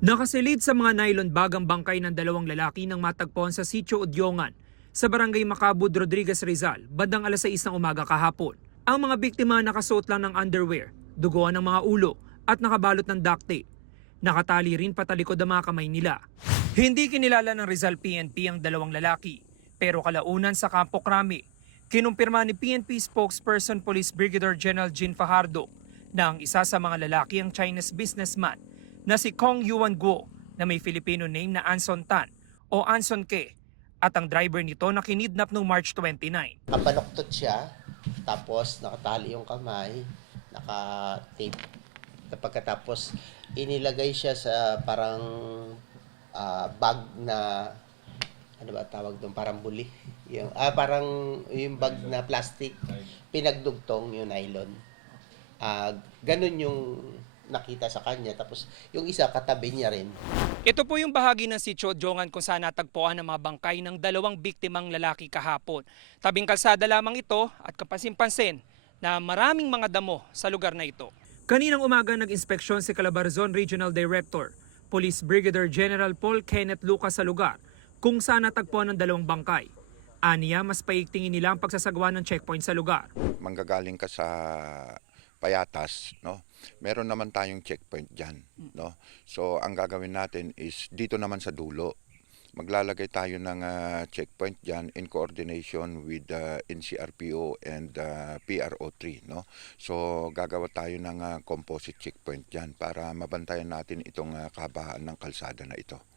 Nakasilid sa mga nylon bag ang bangkay ng dalawang lalaki nang matagpuan sa Sitio Udyongan sa barangay Macabud, Rodriguez, Rizal, bandang alas 6 ng umaga kahapon. Ang mga biktima nakasuot lang ng underwear, duguan ng mga ulo at nakabalot ng duct tape. Nakatali rin patalikod ang mga kamay nila. Hindi kinilala ng Rizal PNP ang dalawang lalaki, pero kalaunan sa Campo Crame, kinumpirma ni PNP spokesperson Police Brigadier General Jean Fajardo na ang isa sa mga lalaki ang Chinese businessman na si Kong Yuan Guo na may Filipino name na Anson Tan o Anson Ke at ang driver nito na kinidnap noong March 29. Kabaloktot siya, tapos nakatali yung kamay, naka-tape. Pagkatapos inilagay siya sa parang bag na, ano ba tawag doon, parang buli. Parang yung bag na plastic, pinagdugtong yung nylon. Ganun yung nakita sa kanya, tapos yung isa katabi niya rin. Ito po yung bahagi ng Sitio Udyongan kung saan natagpuan ang mga bangkay ng dalawang biktimang lalaki kahapon. Tabing kalsada lamang ito at kapansin-pansin na maraming mga damo sa lugar na ito. Kaninang umaga nag-inspeksyon si Calabarzon Regional Director, Police Brigadier General Paul Kenneth Lucas sa lugar kung saan natagpuan ang dalawang bangkay. Aniya, mas paigtingin nila ang pagsasagawa ng checkpoint sa lugar. Manggagaling ka sa Payatas, no? Meron naman tayong checkpoint diyan, no? So ang gagawin natin is dito naman sa dulo. Maglalagay tayo ng checkpoint diyan in coordination with NCRPO and PRO3, no? So gagawa tayo ng composite checkpoint diyan para mabantayan natin itong kahabaan ng kalsada na ito.